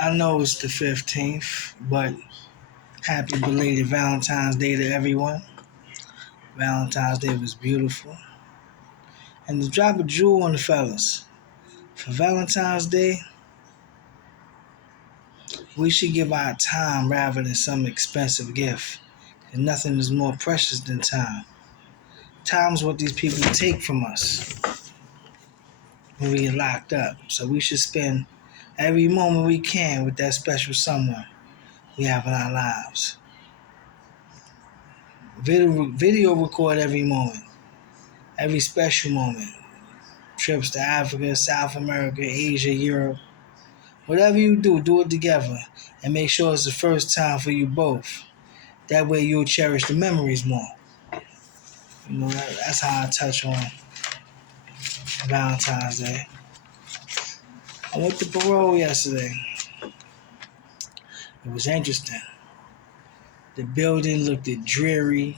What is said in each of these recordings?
I know it's the 15th, but happy belated Valentine's Day to everyone. Valentine's Day was beautiful. And to drop a jewel on the fellas, for Valentine's Day, we should give our time rather than some expensive gift. And nothing is more precious than time. Time is what these people take from us when we get locked up. So we should spend every moment we can with that special someone we have in our lives. Video record every moment, every special moment. Trips to Africa, South America, Asia, Europe. Whatever you do, do it together. And make sure it's the first time for you both. That way you'll cherish the memories more. That's how I touch on Valentine's Day. I went to parole yesterday. It was interesting. The building looked dreary,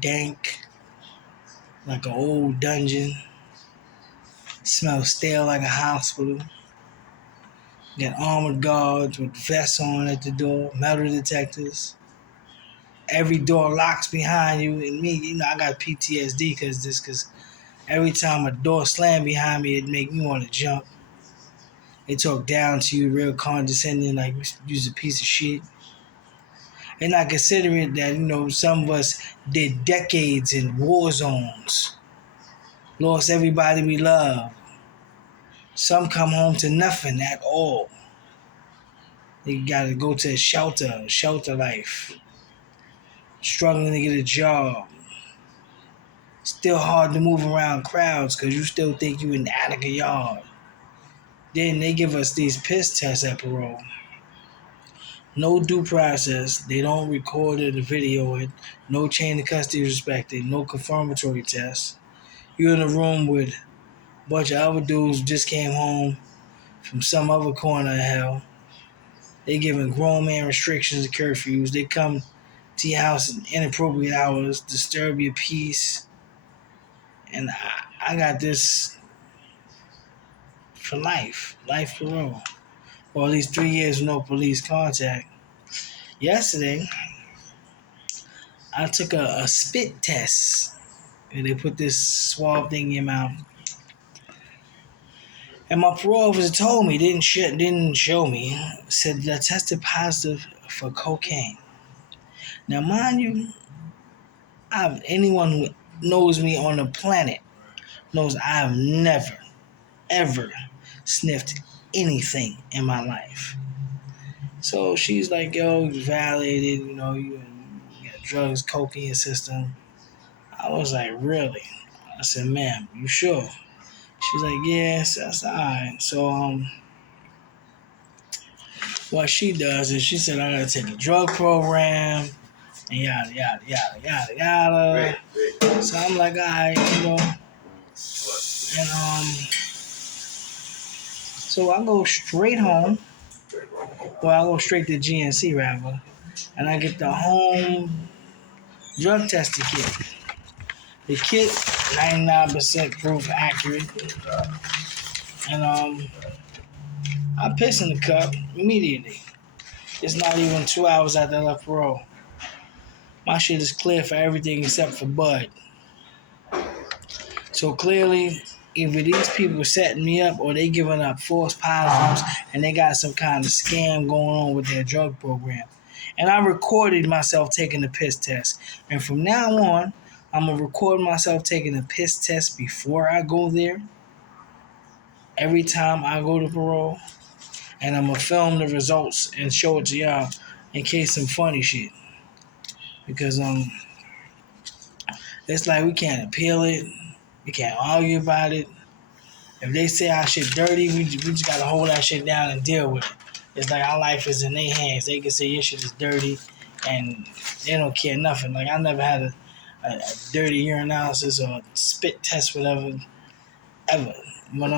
dank, like an old dungeon. Smelled stale like a hospital. Got armored guards with vests on at the door, metal detectors. Every door locks behind you. And me, I got PTSD because every time a door slammed behind me, it make me want to jump. They talk down to you real condescending, like you's a piece of shit. And not considering that, some of us did decades in war zones. Lost everybody we love. Some come home to nothing at all. They gotta go to a shelter life. Struggling to get a job. Still hard to move around crowds because you still think you in the Attica yard. Then they give us these piss tests at parole. No due process. They don't record it or video it. No chain of custody respected. No confirmatory tests. You're in a room with a bunch of other dudes who just came home from some other corner of hell. They giving grown man restrictions and curfews. They come to your house at inappropriate hours, disturb your peace. And I got this for life parole. Or at least 3 years with no police contact. Yesterday, I took a spit test. And they put this swab thing in your mouth. And my parole officer told me, didn't show me, said that I tested positive for cocaine. Now, mind you, anyone who knows me on the planet knows I've never, ever sniffed anything in my life. So she's like, yo, you violated, you got drugs, coke in your system. I was like, really? I said, ma'am, you sure? She's like, yes, that's all right. So, what she does is she said, I gotta take a drug program, and yada, yada, yada, yada, yada. Right. So I'm like, all right, and, so I go straight home. Well, I go straight to GNC, rather. And I get the home drug testing kit. The kit, 99% proof accurate. And I piss in the cup immediately. It's not even 2 hours after I left parole. My shit is clear for everything except for bud. So clearly, either these people setting me up or they giving up false positives and they got some kind of scam going on with their drug program. And I recorded myself taking the piss test. And from now on, I'm going to record myself taking the piss test before I go there. Every time I go to parole. And I'm going to film the results and show it to y'all in case some funny shit. Because it's like we can't appeal it. We can't argue about it. If they say our shit dirty, we just gotta hold that shit down and deal with it. It's like our life is in their hands. They can say your shit is dirty, and they don't care nothing. Like I never had a dirty urinalysis or spit test, whatever, ever. But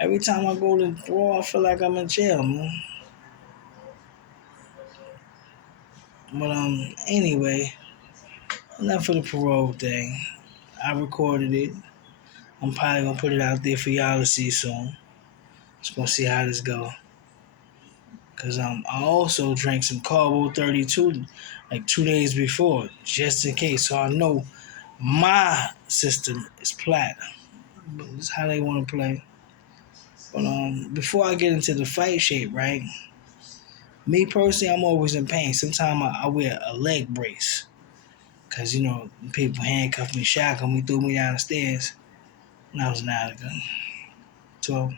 every time I go to parole, I feel like I'm in jail, man. But anyway, enough for the parole thing. I recorded it. I'm probably gonna put it out there for y'all to see soon. Just gonna see how this go. Cause I also drank some Carbo 32 like 2 days before, just in case. So I know my system is platinum. But it's how they want to play. But before I get into the fight shape, right? Me personally, I'm always in pain. Sometimes I wear a leg brace. Cause people handcuffed me, shackled me, threw me down the stairs when I was in Attica. So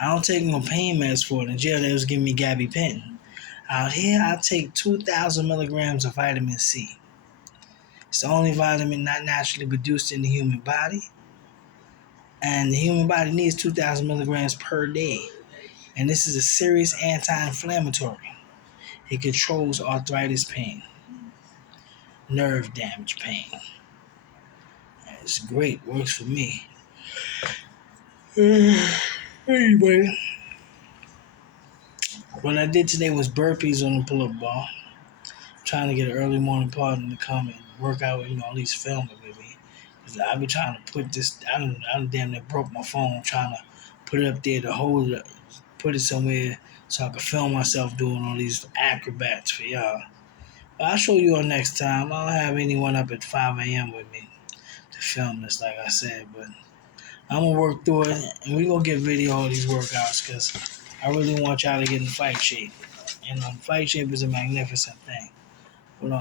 I don't take no pain meds for it. In jail, they was giving me gabapentin. Out here, I take 2,000 milligrams of vitamin C. It's the only vitamin not naturally produced in the human body, and the human body needs 2,000 milligrams per day. And this is a serious anti-inflammatory. It controls arthritis pain, nerve damage pain. It's great. Works for me. Anyway, what I did today was burpees on the pull-up bar. Trying to get an early morning partner to come and work out, at least film it with me. Cause I've been trying to put this. I damn near broke my phone trying to put it up there to hold it, put it somewhere so I can film myself doing all these acrobats for y'all. But I'll show you all next time. I don't have anyone up at 5 a.m. with me to film this, like I said, but I'm gonna work through it and we gonna get video of these workouts because I really want y'all to get in fight shape. And fight shape is a magnificent thing. But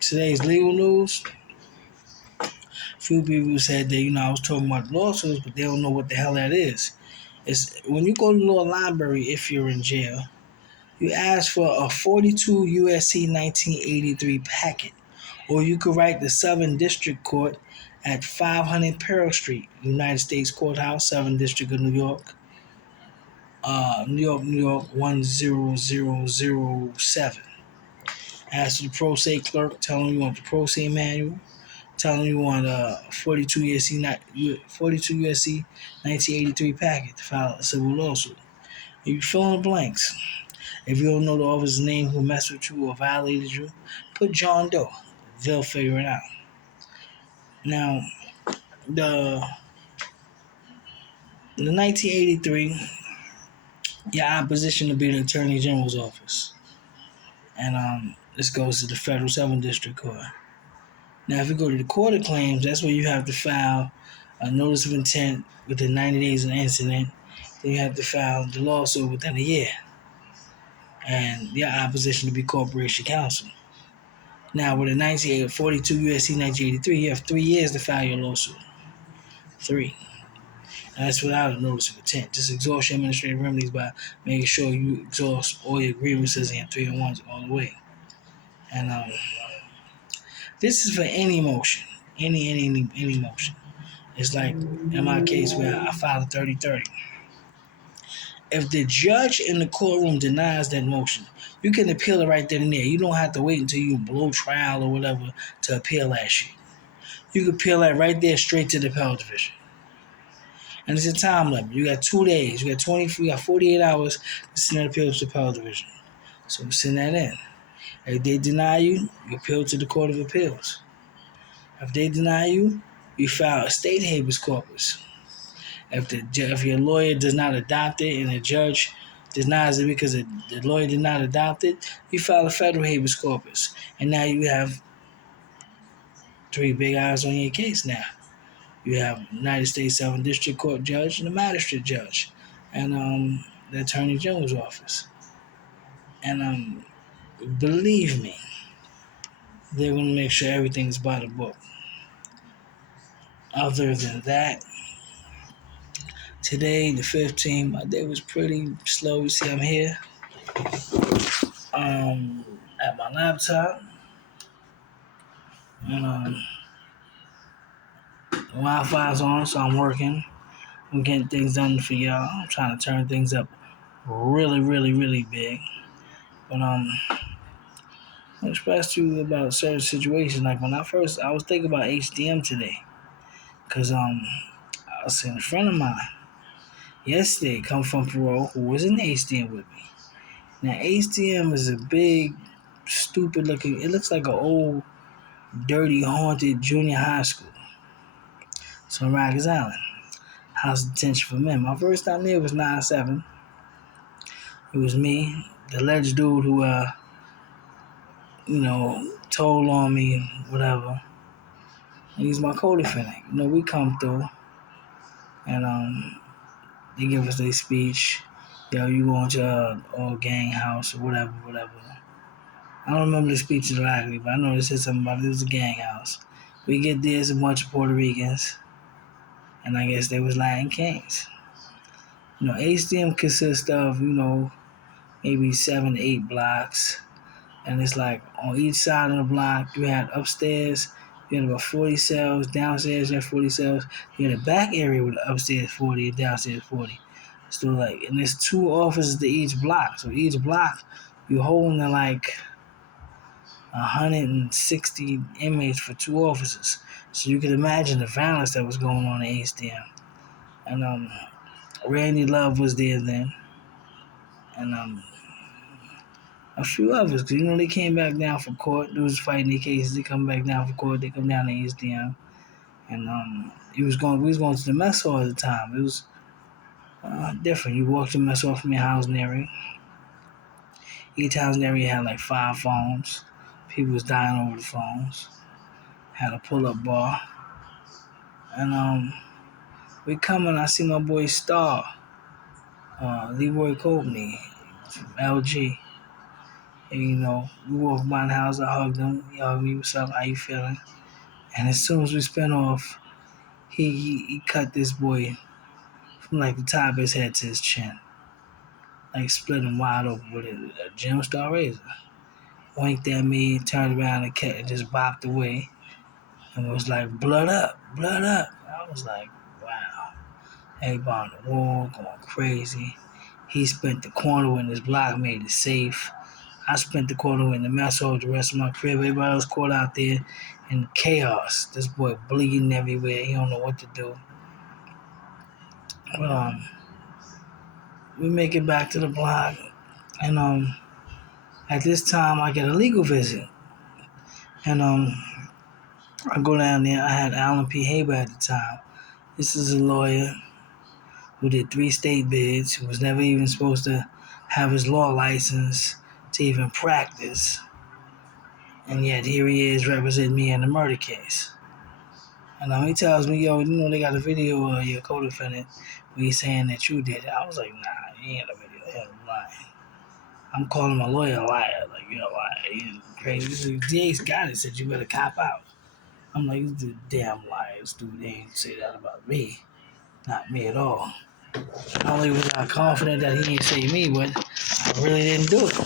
today's legal news. Few people said that I was talking about lawsuits, but they don't know what the hell that is. It's when you go to the law library if you're in jail, you ask for a 42 USC 1983 packet, or you could write the Southern District Court at 500 Pearl Street, United States Courthouse, Southern District of New York, New York 10007. Ask the pro se clerk, tell them you want the pro se manual. Telling you on 42 USC 1983 packet to file a civil lawsuit. If you fill in the blanks, if you don't know the officer's name who messed with you or violated you, put John Doe. They'll figure it out. Now, the 1983, your opposition to be the Attorney General's office, and this goes to the Federal Southern District Court. Now, if you go to the Court of Claims, that's where you have to file a notice of intent within 90 days of the incident. Then you have to file the lawsuit within a year. And your opposition to be corporation counsel. Now, with a 1942 USC 1983, you have 3 years to file your lawsuit. 3. And that's without a notice of intent. Just exhaust your administrative remedies by making sure you exhaust all your grievances and 3-1s all the way. And this is for any motion. Any motion. It's like in my case where I filed a 30-30. If the judge in the courtroom denies that motion, you can appeal it right then and there. You don't have to wait until you blow trial or whatever to appeal that shit. You can appeal that right there straight to the appellate division. And it's a time limit. You got 2 days. You got 48 hours to send an appeal to the appellate division. So send that in. If they deny you, you appeal to the Court of Appeals. If they deny you, you file a state habeas corpus. If your lawyer does not adopt it and the judge denies it because the lawyer did not adopt it, you file a federal habeas corpus. And now you have 3 big eyes on your case now. You have United States Southern District Court judge and the magistrate judge and the Attorney General's office. And believe me, they're going to make sure everything's by the book. Other than that, today, the 15th, my day was pretty slow. You see, I'm here at my laptop. And Wi-Fi's on, so I'm working. I'm getting things done for y'all. I'm trying to turn things up really, really, really big. But I expressed to you about certain situations. Like when I was thinking about HDM today. Because I was seeing a friend of mine yesterday come from parole who was in HDM with me. Now HDM is a big, stupid looking, it looks like an old, dirty, haunted junior high school. So on Rikers Island. house detention for men. My first time there was 9/7. It was me, the alleged dude who, told on me, whatever. And he's my co-defendant. We come through, and they give us their speech. Yo, you going to all gang house or whatever, whatever. I don't remember the speech exactly, but I know they said something about it was a gang house. We get there, it's a bunch of Puerto Ricans, and I guess they was Latin Kings. HDM consists of, maybe 7, 8 blocks. And it's like on each side of the block, you had upstairs, you had about 40 cells, downstairs you had 40 cells. You had a back area with upstairs 40 and downstairs 40. So and there's 2 offices to each block. So each block, you're holding like 160 inmates for 2 officers. So you can imagine the violence that was going on in HDM. And Randy Love was there then. And a few others, because they came back down for court. They was fighting their cases. They come back down for court. They come down to HDM, and we was going to the mess hall at the time. It was different. You walked to the mess hall from your housing area. Each housing area had like 5 phones. People was dying over the phones. Had a pull-up bar, and we come and I see my boy Star, Leroy Courtney from LG. And, we walked by the house. I hugged him. He hugged me. What's up? How you feeling? And as soon as we spin off, he cut this boy from like the top of his head to his chin. Like split him wide open with a Gemstar razor. Winked at me, turned around and just bopped away. And was like, blood up, blood up. I was like, wow. Everybody on the wall going crazy. He spent the corner in his block, made it safe. I spent the corner in the mess hall, the rest of my crib. Everybody else caught out there in chaos. This boy bleeding everywhere. He don't know what to do. But we make it back to the block, and at this time I get a legal visit, and I go down there. I had Alan P. Haber at the time. This is a lawyer who did 3 state bids, who was never even supposed to have his law license to even practice, and yet here he is representing me in a murder case. And he tells me, yo, they got a video of your co-defendant where he's saying that you did it. I was like, nah, he ain't a video of him lying. I'm calling my lawyer a liar. Like, you're a liar. He's crazy. The DA's got it. Said you better cop out. I'm like, this is a damn liar. This dude ain't say that about me. Not me at all. Not only was I confident that he didn't say me, but I really didn't do it. So,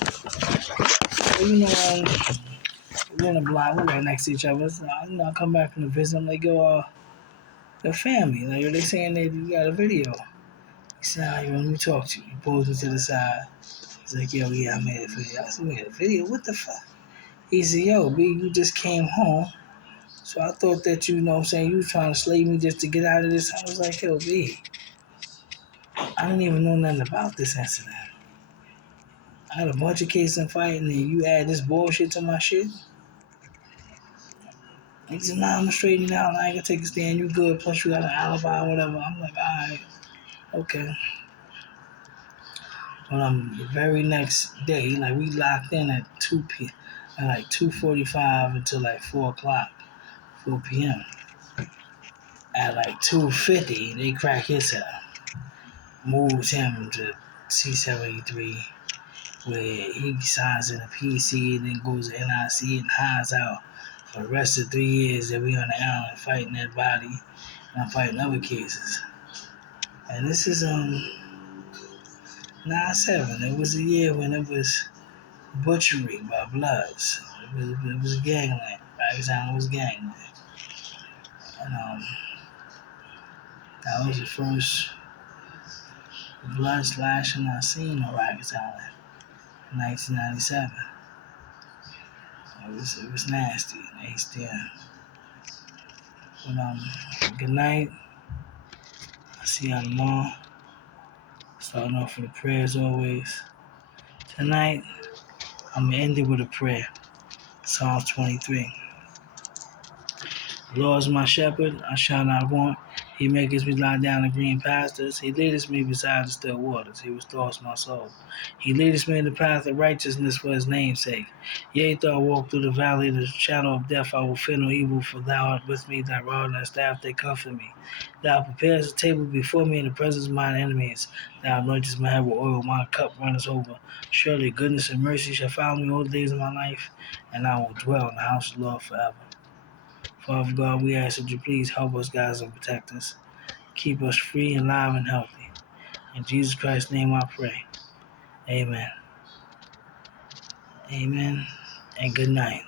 we're in the block. We're right next to each other. So, I come back from the visit. I'm like, yo, the family. Like, they saying that you got a video. He said, let me talk to you. He pulls me to the side. He's like, yo, yeah, I made a video. I said, you made a video? What the fuck? He said, yo, B, you just came home. So I thought that, you was trying to slay me just to get out of this. I was like, yo, B, I didn't even know nothing about this incident. I had a bunch of cases in fighting and you add this bullshit to my shit. He said, nah, I'm gonna straighten you out. I ain't gonna take a stand. You good. Plus you got an alibi or whatever. I'm like, all right, okay. But the very next day, like we locked in at 2 p.m. at like 2:45 until like 4 o'clock, 4 p.m. At like 2:50, they crack his cell. Moves him to C73, where he signs in a PC and then goes to NIC and hides out for the rest of 3 years that we on the island fighting that body and I'm fighting other cases. And this is 9/7. It was a year when it was butchery by Bloods. It was gangland. Rikers Island was gangland. And that was the first blood slashing I seen on Rikers Island in 1997. It was nasty. HDM. But good night. I'll see y'all tomorrow. Starting off with the prayers always. Tonight, I'm gonna end it with a prayer. Psalms 23. The Lord is my shepherd, I shall not want. He maketh me lie down in green pastures. He leadeth me beside the still waters. He restores my soul. He leadeth me in the path of righteousness for his name's sake. Yea, though I walk through the valley of the shadow of death, I will fear no evil, for thou art with me, thy rod and thy staff, they comfort me. Thou preparest a table before me in the presence of mine enemies. Thou anointest my head with oil, my cup runneth over. Surely goodness and mercy shall follow me all the days of my life, and I will dwell in the house of the Lord forever. Father God, we ask that you please help us, guys, and protect us. Keep us free and alive and healthy. In Jesus Christ's name I pray. Amen. Amen. And good night.